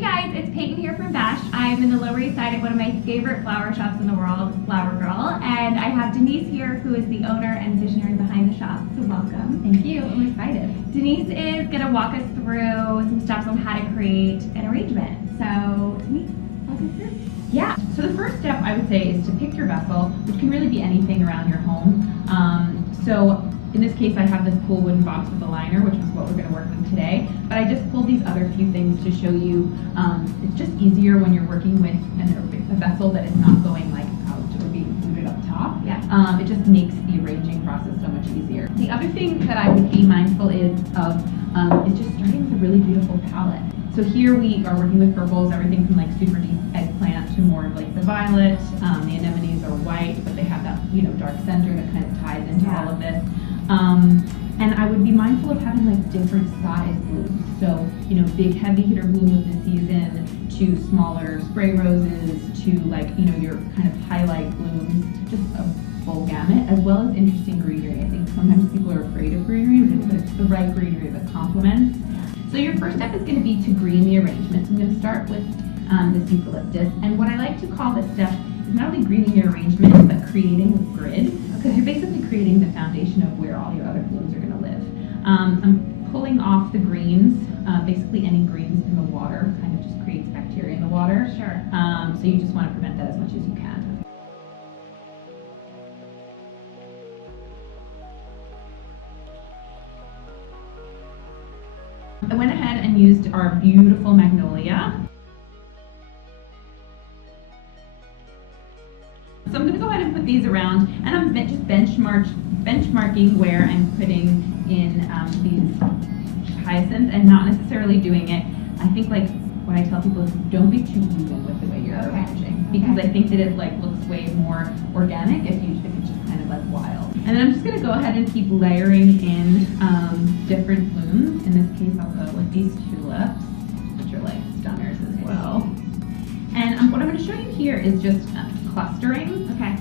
Hey guys, it's Peyton here from Bash. I'm in the Lower East Side at one of my favorite flower shops in the world, FlowerGirl, and I have Denise here, who is the owner and visionary behind the shop. So welcome. Thank you. I'm excited. Denise is going to walk us through some steps on how to create an arrangement. So Denise, walk us through. Yeah. So the first step I would say is to pick your vessel, which can really be anything around your home. So in this case, I have this cool wooden box with a liner, which is what we're going to work with today. But I just pulled these other few things to show you. It's just easier when you're working with a vessel that is not going like out or being glued up top. Yeah. It just makes the arranging process so much easier. The other thing that I would be mindful is just starting with a really beautiful palette. So here we are working with purples, everything from like super deep eggplant to more of like the violet. The anemones are white, but they have that dark center that kind of ties into all of this. And I would be mindful of having like different size blooms. So, big heavy hitter bloom of the season to smaller spray roses to like, your kind of highlight blooms, just a full gamut, as well as interesting greenery. I think sometimes people are afraid of greenery, but it's the right greenery that complements. So your first step is going to be to green the arrangement. So I'm going to start with this eucalyptus. And what I like to call this step is not only greening your arrangement, but creating with grid, because you're basically creating the foundation of where all your other blooms are going to live. I'm pulling off the greens, basically any greens in the water kind of just creates bacteria in the water. Sure. So you just want to prevent that as much as you can. I went ahead and used our beautiful magnolia. So I'm going to go ahead and put these around, and I'm just benchmarking where I'm putting in these hyacinths and not necessarily doing it. I think like what I tell people is don't be too even with the way you're arranging, because I think that it like looks way more organic if it's just kind of like wild. And then I'm just going to go ahead and keep layering in different blooms. In this case, I'll go with these tulips, which are like stunners as well. And what I'm going to show you here is just clustering. Okay.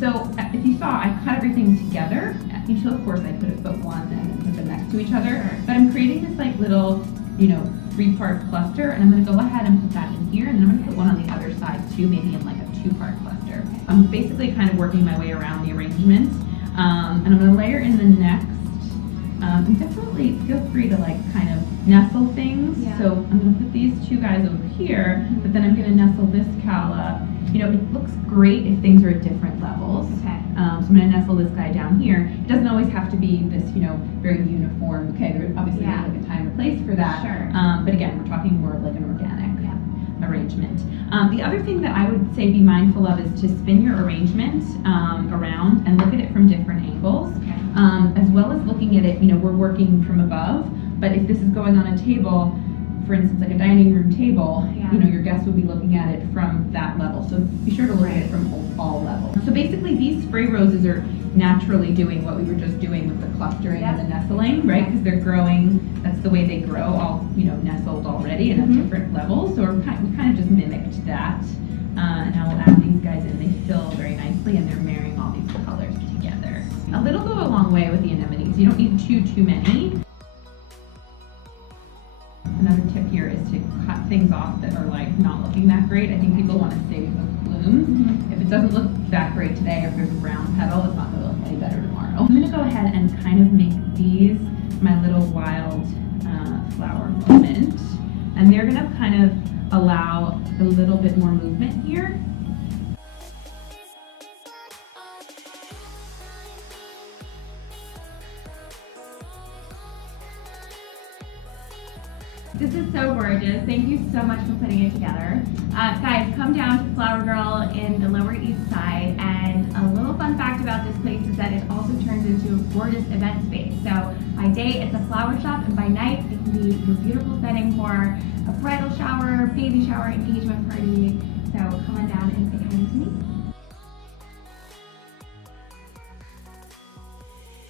So if you saw, I cut everything together. Each of course I could have put one and then put them next to each other. Sure. But I'm creating this like little, 3-part cluster, and I'm going to go ahead and put that in here, and then I'm going to put one on the other side too, maybe in like a 2-part cluster. I'm basically kind of working my way around the arrangement, and I'm going to layer in the next. And definitely feel free to like kind of nestle things. Yeah. So I'm going to put these two guys over here, but then I'm going to nestle this calla. It looks great if things are at different levels. Okay. So I'm going to nestle this guy down here. It doesn't always have to be this, very uniform. Okay, there's obviously like a time and place for that. Sure. But again, we're talking more of like an organic arrangement. The other thing that I would say be mindful of is to spin your arrangement around and look at it from different angles. Okay. As well as looking at it, we're working from above, but if this is going on a table, for instance, like a dining room table, your guests would be looking at it from that level. So be sure to look at it from all levels. So basically these spray roses are naturally doing what we were just doing with the clustering and the nestling, right? Because they're growing, that's the way they grow, all nestled already and at different levels. So we kind of just mimicked that. And now we'll add these guys in. They fill very nicely and they're marrying all these colors together. A little go a long way with the anemones. You don't need too many. Another tip here is to cut things off that are like not looking that great. I think people want to stay with the blooms. If it doesn't look that great today, or if there's a brown petal, it's not going to look any better tomorrow. I'm going to go ahead and kind of make these my little wild flower moment. And they're going to kind of allow a little bit more movement here. This is so gorgeous. Thank you so much for putting it together. Guys, come down to FlowerGirl in the Lower East Side, and a little fun fact about this place is that it also turns into a gorgeous event space. So by day it's a flower shop, and by night it can be your beautiful setting for a bridal shower, baby shower, engagement party. So come on down and say hi to me.